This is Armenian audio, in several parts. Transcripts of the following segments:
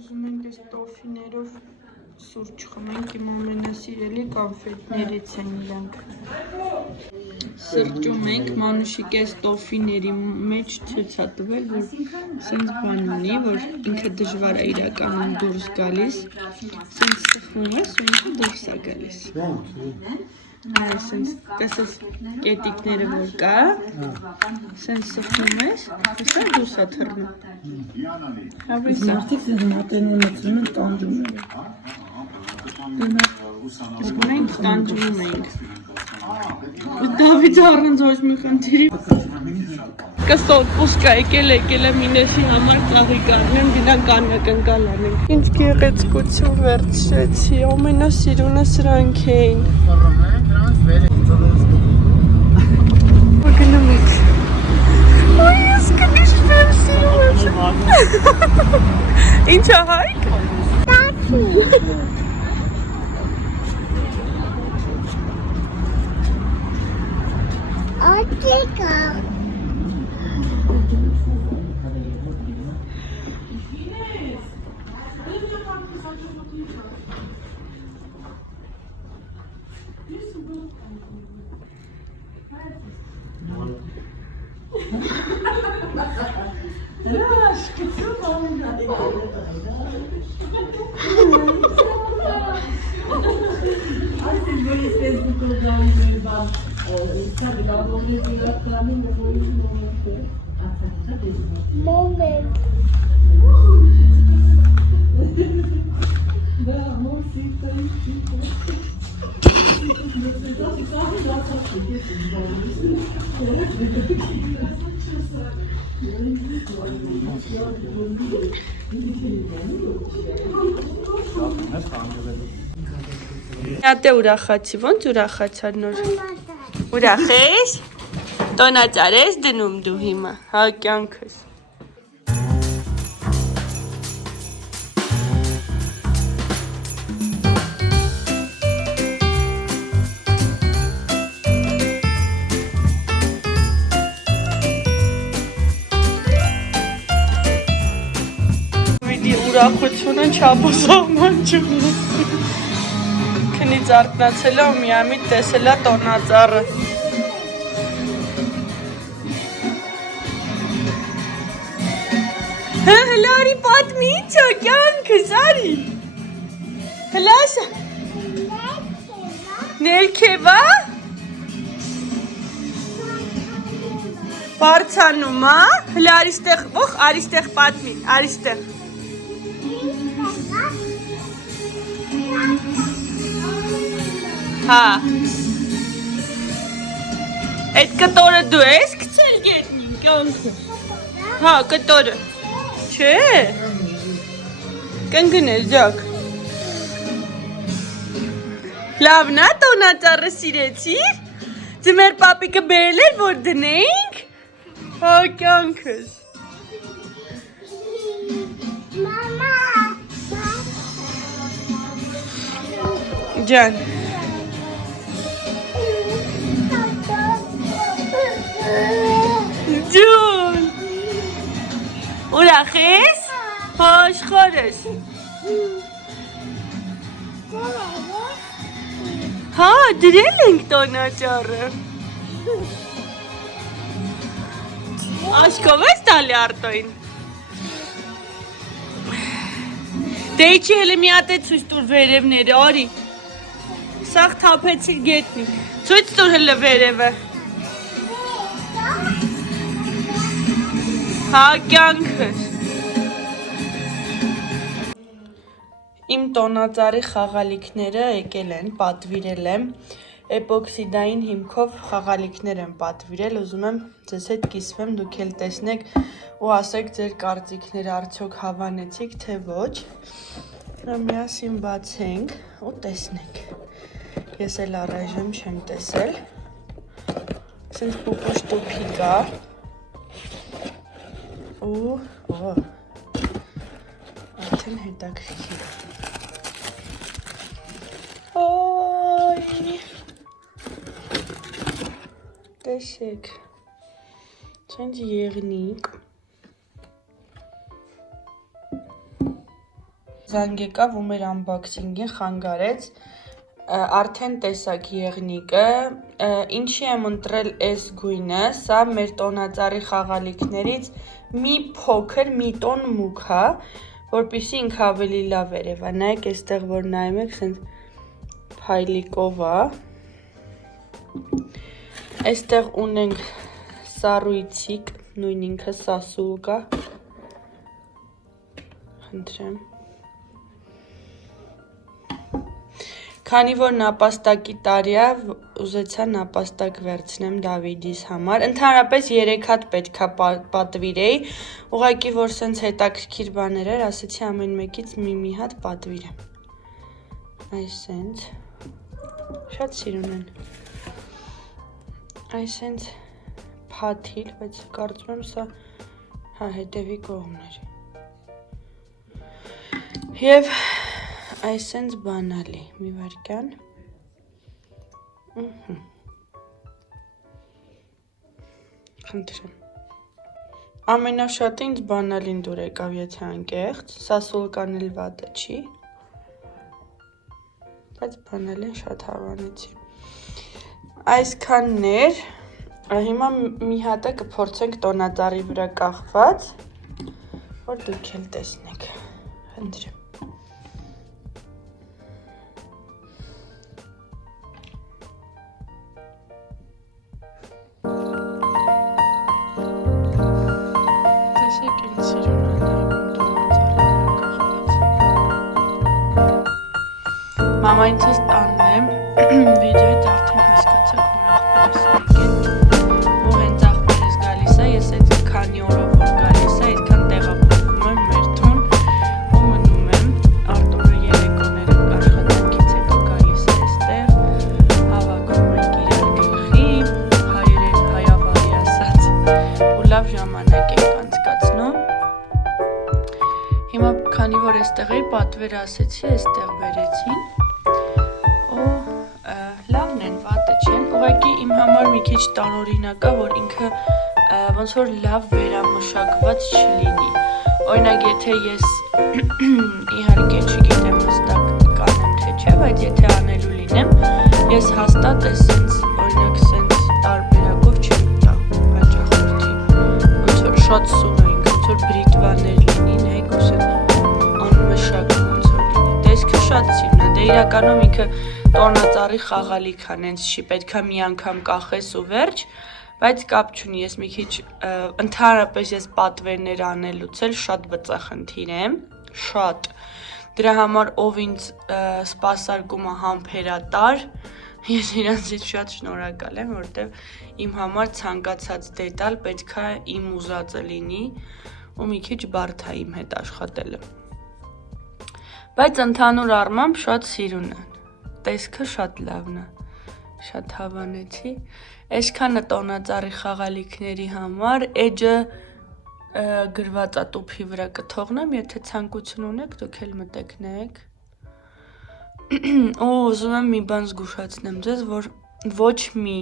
Ուզում ենք այս տոֆիներով սուրճ խմենք, իմ ամենասիրելի կոնֆետներից են իրանք։ Սրճում ենք, Մանուշիկ այս տոֆիների մեջ ցույց է տվել, որ սենց բան ունի, որ ինքը դժվար է իրականում դուրս գալիս, սենց սխում ես ու ինքը դուրս է գալիս։ Այ սենց տեսես կետիկները որ կա, սենց սխում ես, հեսա դուրս է թռնում։ Մարդիկ սենց մատենը մտնում են տանջում են։ Իսկ մենք տանջվում ենք։ Դավիթը առանց ոչ մի խնդիրի կստո պուսկա եկել է մինեշի համար ծաղիկ առնեմ, դինակ աննկնկալ անենք։ Ինչ գեղեցկություն վերջեցի, ամենասիրունը սրանք էին։ Գնում ենք։ Ոյ, ես կնիշտ եմ սիրում։ Ինչ է հայք։ Տացի։ Ոտիկա։ Moment. Ատե ուրախացի, ոնց ուրախացար նոր։ Ուրախ ես։ Տոնածար ես դնում դու հիմա, հա կյանքս։ Վիդի ուրախությունը չափազանման չունի։ Քնից արթնացել է ու միամիտ տեսել է տոնածառը։ Հլա արի պատմի, ինչ է կյանքս, արի։ Հլա ասա։ Ներքև է։ Բարձանում է։ Հլա արիստեղ, ոխ, արիստեղ պատմի, արիստեղ։ Հա։ Այդ կտորը դու ես գցել գետնին, կյանքս։ Հա, կտորը։ Չէ։ Կընկնել ջակ։ Լավն է տոնածառը սիրեցիր։ Ձմեր պապիկը բերել էր որ դնենք։ Հա կյանքս։ Ջան։ Ջուն։ Ուրախ ես։ Աշխոր ես։ Հա, դրել ենք տոնածառը։ Աշկով ես տալի արտոին։ Դե իչի հելի մի հատ է ցույց տուր վերևները, արի։ Սաղ թափեցի գետնի։ Ցույց տուր հլը վերևը։ Հա կյանքս։ Իմ տոնածառի խաղալիքները եկել են, պատվիրել եմ, էպոքսիդային հիմքով խաղալիքներ եմ պատվիրել, ուզում եմ ձեզ հետ կիսվեմ, դուք էլ տեսնեք ու ասեք ձեր կարծիքները արդյոք հավանեցիք, թե ոչ, միասին բացենք ու տեսնենք, ես էլ առայժմ չեմ տեսել, սենց պուպուշ տուփի կա, ու արդեն հետաքրքիր։ Օй, տեսեք, չենց եղնիկ, զանգ եկավ ու մեր unboxing-ին խանգարեց, արդեն տեսակ եղնիկը, ինչի եմ ընտրել այս գույնը, սա մեր տոնածառի խաղալիքներից մի փոքր, մի տոն մուգ է, որպեսզի ինքը ավելի լավ երևա, նայեք այստեղ որ նայում եք, սենց փայլիկով է, այստեղ ունենք սառույցիկ, նույն ինքը սասուլկա, խնդրեմ, քանի որ նապաստակի տարի է, ուզեցա նապաստակ վերցնեմ Դավիդիս համար, ընդհանրապես 3 հատ պետք է պատվիրեի, ուղղակի որ սենց հետաքրքիր բաներ էր, ասեցի ամեն մեկից մի հատ պատվիրեմ, այս սենց, շատ սիրուն են, այս սենց փաթիլ, բայց կարծում եմ սա հետևի կողմներ, և այս սենց բանալի, մի վարկյան, խնդրեմ, ամենաշատը ինձ բանալին դուր եկավ, եթե անկեղծ, սասուլկան էլ վատը չի, բայց բանալին շատ հավանեցի, այսքաններ, հիմա մի հատը կփորձենք տոնածառի վրա կախված, որ դուք էլ տեսնեք, խնդրեմ, Մամայից ես տանն եմ, վիդեոյից արդեն հասկացակ, որ աղբերս եկել, ու հենց աղբերս գալիս է, ես այդ քանի օրով որ գալիս է, այդքան տեղափոխվում եմ մեր տուն, ու մնում եմ, Արտուրը երեկոներ աշխատանքից հետո գալիս է այստեղ, հավաքում ենք իրար գլխի, հայավարի ասած, ու լավ ժամանակ ենք անցկացնում, հիմա քանի որ այստեղ էի պատվերը ասեցի, այստեղ բերեցին, ուղղակի իմ համար մի քիչ տարօրինակ է, որ ինքը ոնց որ լավ վերամշակված չլինի, օրինակ եթե ես իհարկե չգիտեմ հստակ կանեմ թե չէ, բայց եթե անելու լինեմ, ես հաստատ ես սենց, օրինակ սենց տարբերակով չեմ տա հաճախորդի, ոնց որ շատ սուր է ինքը, ոնց որ բրիտվաներ լինի, նայեք ու սենց անմշակ ոնց որ լինի, տեսքը շատ սիրուն է, դե իրականում ինքը տոնածառի խաղալիք է, նենց չի պետքա մի անգամ կախես ու վերջ, բայց կապ չունի, ես մի քիչ, ընդհանրապես ես պատվերներ անելուց էլ շատ բծախնդիր եմ, շատ, դրա համար ով ինձ սպասարկում է համբերատար, ես իրանցից շատ շնորհակալ եմ, որտև իմ համար ցանկացած դետալ պետքա իմ ուզածը լինի ու մի քիչ բարդ է իմ հետ աշխատելը, բայց ընդհանուր առմամբ շատ սիրուն է, տեսքը շատ լավն է, շատ հավանեցի, այսքանը տոնածառի խաղալիքների համար, էջը գրված է տուփի վրա կթողնեմ, եթե ցանկություն ունեք, դուք էլ մտեք նայեք, ու ուզում եմ մի բան զգուշացնեմ ձեզ, որ ոչ մի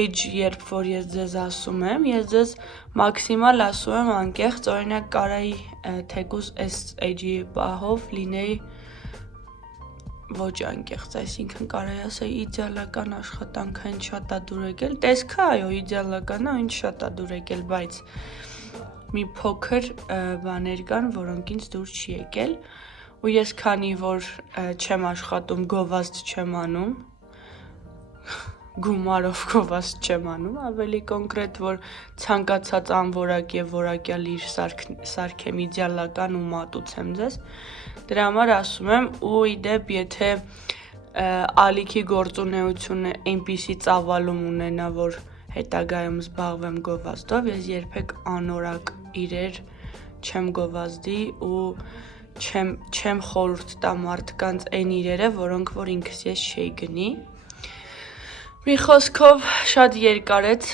էջ, երբ որ ես ձեզ ասում եմ, ես ձեզ մաքսիմալ ասում եմ անկեղծ, օրինակ կարայի թեկուզ այս էջի պահով լինեի ոչ անկեղծ, այսինքն կարայի ասեի իդեալական աշխատանքային շատ է դուր եկել, տեսքը այո իդեալական է, ինչ շատ է դուր եկել, բայց մի փոքր բաներ կան, որոնք ինձ դուր չի եկել, ու ես քանի որ չեմ աշխատում, գովազդ չեմ անում, գումարով գովազդ չեմ անում, ավելի կոնկրետ, որ ցանկացած անորակ եւ որակյալ իր սարքեմ իդեալական ու մատուցեմ ձեզ, դրա համար ասում եմ, ու իդեպ եթե ալիքի գործունեությունը այնպիսի ծավալում ունենա, որ հետագայում զբաղվեմ գովազդով, ես երբեք անորակ իրեր չեմ գովազդի ու չեմ խորհուրդ տա մարդկանց այն իրերը, որոնք որ ինքս ես չէի գնի։ Մի խոսքով շատ երկարեց,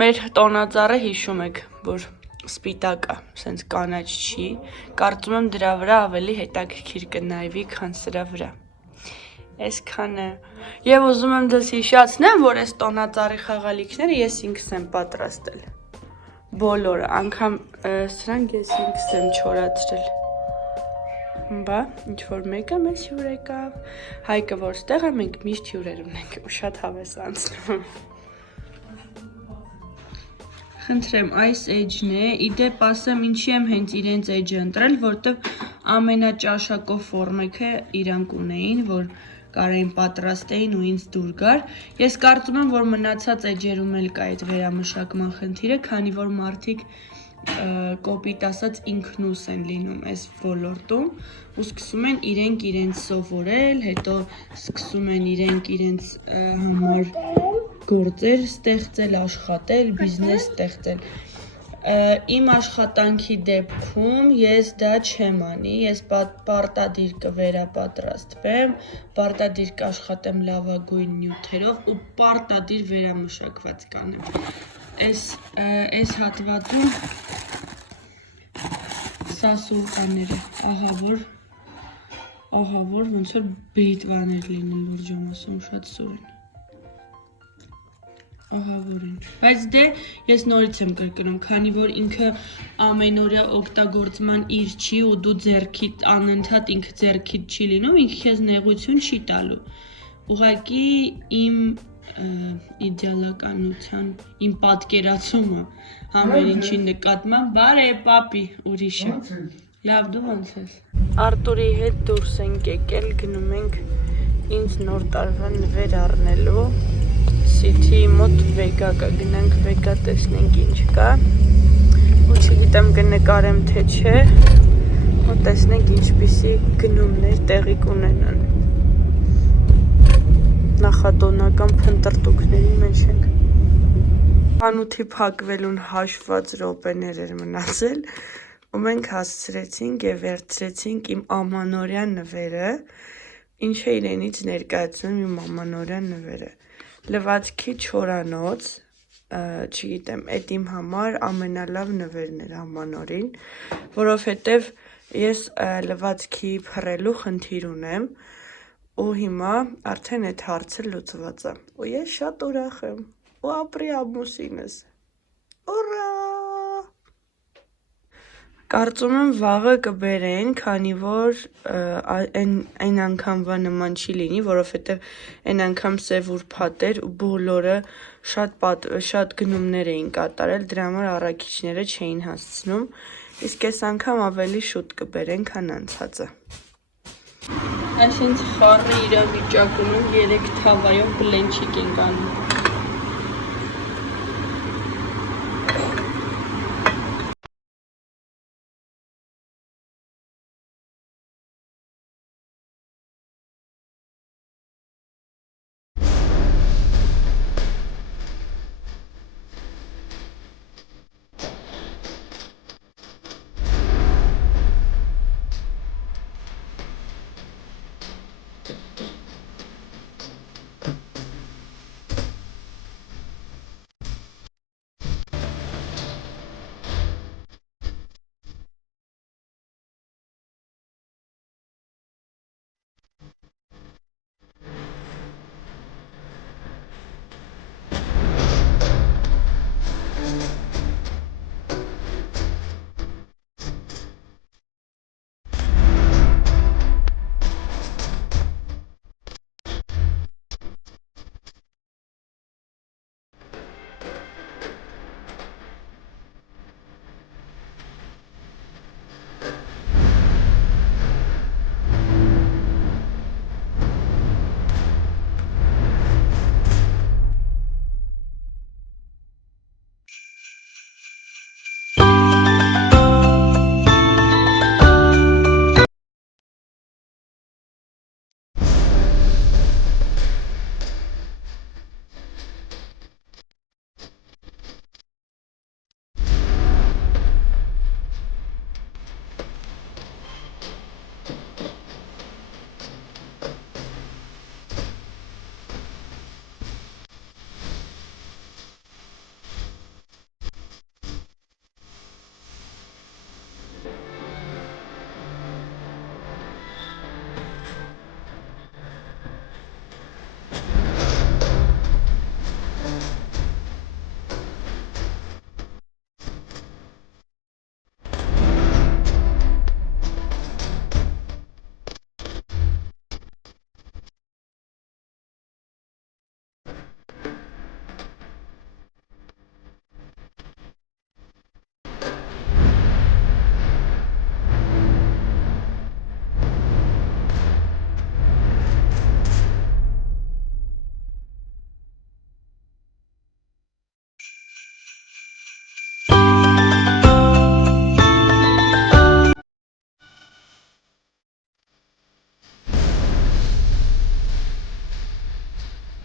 մեր տոնածառը հիշում եք, որ սպիտակ է, սենց կանաչ չի, կարծում եմ դրա վրա ավելի հետաքրքիր կնայվի, քան սրա վրա։ Այսքանը, եւ ուզում եմ ձեզ հիշեցնեմ, որ այս տոնածառի խաղալիքները ես ինքս եմ պատրաստել։ Բոլորը, անգամ սրանք ես ինքս եմ չորացրել։ Բա, ինչ-որ մեկը մեզ հյուր եկավ, Հայկը որ ստեղ է, մենք միշտ հյուրեր ունենք ու շատ հավես անցնում։ Խնդրեմ, այս էջն է, իդեպ ասեմ ինչի եմ հենց իրենց էջը ընտրել, որտև ամենաճաշակով ֆորմեքը իրանք ունեին, որ կարեին պատրաստեին ու ինձ դուր գար։ Ես կարծում եմ, որ մնացած էջերում էլ կա այդ վերամշակման խնդիրը, քանի որ մարդիկ կոպիտ ասած ինքնուս են լինում այս ոլորտում ու սկսում են իրենք սովորել, հետո սկսում են իրենց համար գործեր ստեղծել, աշխատել, բիզնես ստեղծել։ Իմ աշխատանքի դեպքում ես դա չեմ անի, ես պարտադիր կվերապատրաստվեմ, պարտադիր կաշխատեմ լավագույն նյութերով ու պարտադիր վերամշակված կանեմ։ Այս հատվածում սա սուրկաները, ահա որ ոնց որ բրիտվաներ լինեն, որ ջոմ ասում, շատ սուր են։ Ահավորին, բայց դե ես նորից եմ կրկնում, քանի որ ինքը ամենօրյա օգտագործման իր չի ու դու ձեռքիդ անընդհատ ինքը ձեռքիդ չի լինում, ինքը քեզ նեղություն չի տալու։ Ուղղակի իմ իդեալականության, իմ պատկերացումը ամեն ինչի նկատմամբ, բարե պապի, ուրիշը։ Լավ, դու ոնց ես։ Արտուրի հետ դուրս ենք եկել, գնում ենք ինձ նոր տարվա նվեր առնելու։ Սիթիի մոտ վեգա կա, գնանք վեգա տեսնենք ինչ կա ու չգիտեմ կնկարեմ թե չէ ու տեսնենք ինչպիսի գնումներ տեղի կունենան նախատոնական փնտրտուքների մեջ ենք Խանութի փակվելուն հաշված րոպեներ էր մնացել ու մենք հասցրեցինք և վերցրեցինք իմ ամանորյա նվերը ինչ է իրենից ներկայացնում իմ ամանորյա նվերը լվացքի չորանոց, չգիտեմ, էդ իմ համար ամենալավ նվերն էր ամանորին, որովհետև ես լվացքի փռելու խնդիր ունեմ ու հիմա արդեն այդ հարցը լուծված է ու ես շատ ուրախ եմ ու ապրի ամուսինս, ուրա! Կարծում եմ վաղը կբերեն, քանի որ այն անգամվա նման չի լինի, որովհետև այն անգամ սև ուրբաթ էր ու բոլորը շատ գնումներ էին կատարել, դրա համար առաքիչները չէին հասցնում, իսկ այս անգամ ավելի շուտ կբերեն, քան անցածը։ Այս ինձ խառը իրավիճակում 3 թավայով բլենչիկ ենք անում։